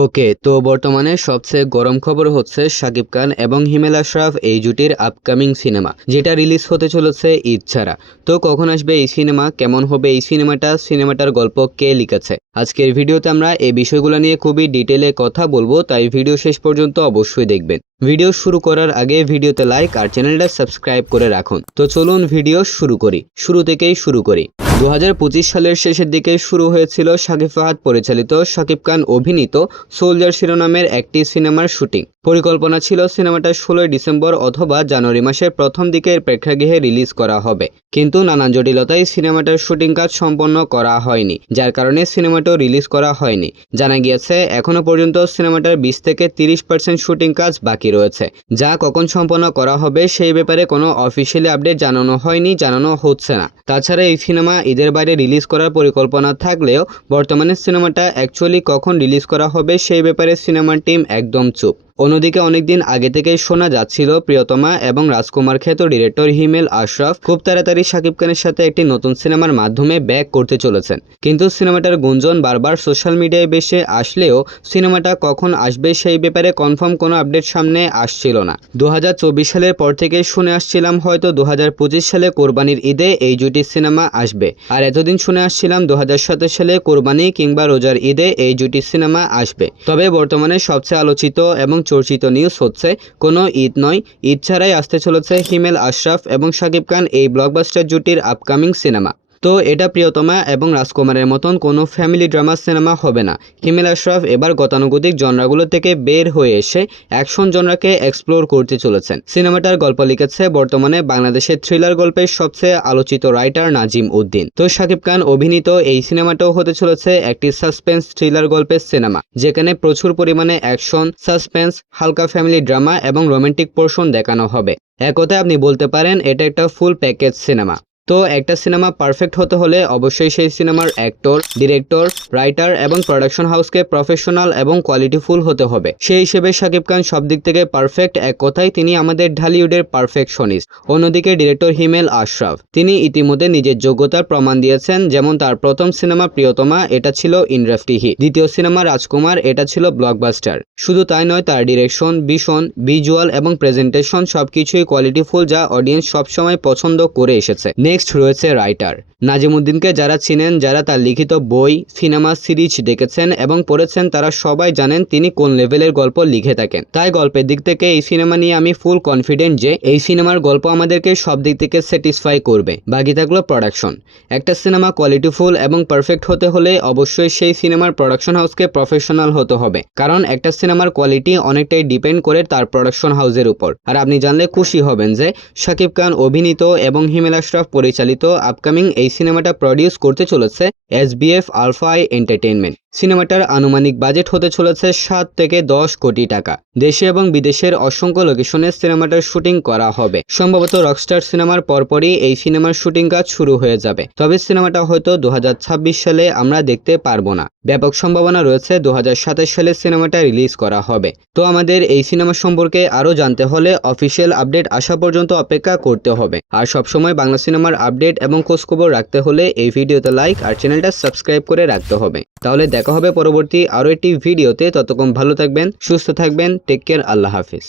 ওকে, তো বর্তমানে সবচেয়ে গরম খবর হচ্ছে শাকিব খান এবং হিমেল আশরাফ এই জুটির আপকামিং সিনেমা, যেটা রিলিজ হতে চলেছে ঈদ ছাড়া। তো কখন আসবে এই সিনেমা, কেমন হবে এই সিনেমাটার গল্প কে লিখেছে, আজকের ভিডিওতে আমরা এই বিষয়গুলো নিয়ে খুবই ডিটেলে কথা বলবো, তাই ভিডিও শেষ পর্যন্ত অবশ্যই দেখবেন। ভিডিও শুরু করার আগে ভিডিওতে লাইক আর চ্যানেলটা সাবস্ক্রাইব করে রাখুন। তো চলুন ভিডিও শুরু করি। 2025 সালের শেষের দিকে শুরু হয়েছিল শাকিব ফাহাদ পরিচালিত, শাকিব খান অভিনীত সোলজার শিরোনামের একটি সিনেমার শুটিং। পরিকল্পনা ছিল সিনেমাটা 16 ডিসেম্বর অথবা জানুয়ারি মাসের প্রথম দিকে প্রেক্ষাগৃহে রিলিজ করা হবে, কিন্তু নানান জটিলতায় সিনেমাটার শুটিং কাজ সম্পন্ন করা হয়নি, যার কারণে সিনেমাটাও রিলিজ করা হয়নি। জানা গিয়েছে এখনো পর্যন্ত সিনেমাটার 20 থেকে 30% শুটিং কাজ বাকি রয়েছে, যা কখন সম্পন্ন করা হবে সেই ব্যাপারে কোনো অফিসিয়ালি আপডেট জানানো হচ্ছে না। তাছাড়া এই সিনেমা ঈদের বাইরে রিলিজ করার পরিকল্পনা থাকলেও বর্তমানে সিনেমাটা অ্যাকচুয়ালি কখন রিলিজ করা হবে সেই ব্যাপারে সিনেমার টিম একদম চুপ। অন্যদিকে অনেকদিন আগে থেকেই শোনা যাচ্ছিল প্রিয়তমা এবং রাজকুমার খ্যাত ডিরেক্টর হিমেল আশরাফ খুব তাড়াতাড়ি শাকিব খানের সাথে একটি নতুন সিনেমার মাধ্যমে ব্যাক করতে চলেছেন, কিন্তু সিনেমাটার গুঞ্জন বারবার সোশ্যাল মিডিয়ায় বেশি আসলেও সিনেমাটা কখন আসবে সেই ব্যাপারে কনফার্ম কোনো আপডেট সামনে আসছিল না। 2024 সালের পর থেকে শুনে আসছিলাম হয়তো 2025 সালে কোরবানির ঈদে এই জুটির সিনেমা আসবে, আর এতদিন শুনে আসছিলাম 2027 সালে কোরবানি কিংবা রোজার ঈদে এই জুটির সিনেমা আসবে। তবে বর্তমানে সবচেয়ে আলোচিত এবং চর্চিত নিউজ হচ্ছে কোনো ঈদ নয়, ঈদ ছাড়াই আসতে চলেছে হিমেল আশরাফ এবং শাকিব খান এই ব্লকবাস্টার জুটির আপকামিং সিনেমা। তো এটা প্রিয়তমা এবং রাজকুমারের মতন কোনো ফ্যামিলি ড্রামা সিনেমা হবে না। হিমেল আশরাফ এবার গতানুগতিক জনরাগুলো থেকে বের হয়ে এসে অ্যাকশন জনরাকে এক্সপ্লোর করতে চলেছেন। সিনেমাটার গল্প লিখেছে বর্তমানে বাংলাদেশের থ্রিলার গল্পের সবচেয়ে আলোচিত রাইটার নাজিম উদ্দিন। তো শাকিব খান অভিনীত এই সিনেমাটাও হতে চলেছে একটি সাসপেন্স থ্রিলার গল্পের সিনেমা, যেখানে প্রচুর পরিমাণে অ্যাকশন, সাসপেন্স, হালকা ফ্যামিলি ড্রামা এবং রোমান্টিক পোর্শন দেখানো হবে। এক কথায় আপনি বলতে পারেন এটা একটা ফুল প্যাকেজ সিনেমা। তো একটা সিনেমা পারফেক্ট হতে হলে অবশ্যই সেই সিনেমার অ্যাক্টর, ডিরেক্টর, রাইটার এবং প্রোডাকশন হাউসকে প্রফেশনাল এবং কোয়ালিটিফুল হতে হবে। সেই হিসেবে শাকিব খান সব দিক থেকে পারফেক্ট, এক কথায় তিনি আমাদের ঢালিউডের পারফেকশনিস্ট। অন্যদিকে ডিরেক্টর হিমেল আশরাফ, তিনি ইতিমধ্যে নিজের যোগ্যতার প্রমাণ দিয়েছেন, যেমন তার প্রথম সিনেমা প্রিয়তমা, এটা ছিল ইন্ডাস্ট্রি হিট। দ্বিতীয় সিনেমা রাজকুমার, এটা ছিল ব্লকবাস্টার। শুধু তাই নয়, তার ডিরেকশন, ভিজুয়াল এবং প্রেজেন্টেশন সবকিছুই কোয়ালিটিফুল, যা অডিয়েন্স সবসময় পছন্দ করে এসেছে। নেক্সট রয়েছে রাইটার নাজিম উদ্দিনকে। যারা চিনেন, যারা তার লিখিত বই, সিনেমা, সিরিজ দেখেছেন এবং পড়েছেন, তারা সবাই জানেন তিনি কোন লেভেলের গল্প লিখে থাকেন। তাই গল্পের দিক থেকে এই সিনেমা নিয়ে আমি ফুল কনফিডেন্ট যে এই সিনেমার গল্প আমাদেরকে সব দিক থেকে স্যাটিসফাই করবে। বাকি থাকলো প্রোডাকশন। একটা সিনেমা কোয়ালিটিফুল এবং পারফেক্ট হতে হলে অবশ্যই সেই সিনেমার প্রোডাকশন হাউসকে প্রফেশনাল হতে হবে, কারণ একটা সিনেমার কোয়ালিটি অনেকটাই ডিপেন্ড করে তার প্রোডাকশন হাউসের উপর। আর আপনি জানলে খুশি হবেন যে শাকিব খান অভিনীত এবং হিমেল আশরাফ পরিচালিত আপকামিং এই সিনেমাটা প্রডিউস করতে চলেছে SBF আলফা আই এন্টারটেইনমেন্ট। সিনেমাটার আনুমানিক বাজেট হতে চলেছে 7 থেকে 10 কোটি টাকা। দেশে এবং বিদেশের অসংখ্য লোকেশনে সিনেমাটার শুটিং করা হবে। সম্ভবত রকস্টার সিনেমার পরপরই এই সিনেমার শুটিং কাজ শুরু হয়ে যাবে, তবে সিনেমাটা হয়তো 2026 সালে আমরা দেখতে পারবো না। ব্যাপক সম্ভাবনা রয়েছে 2027 সালে সিনেমাটা রিলিজ করা হবে। তো আমাদের এই সিনেমা সম্পর্কে আরও জানতে হলে অফিসিয়াল আপডেট আসা পর্যন্ত অপেক্ষা করতে হবে। আর সবসময় বাংলা সিনেমার আপডেট এবং খোঁজখবর রাখতে হলে এই ভিডিওতে লাইক আর চ্যানেলটা সাবস্ক্রাইব করে রাখতে হবে। তাহলে দেখা হবে পরবর্তী আরও একটি ভিডিওতে। ততক্ষণ ভালো থাকবেন, সুস্থ থাকবেন, টেক কেয়ার, আল্লাহ হাফিজ।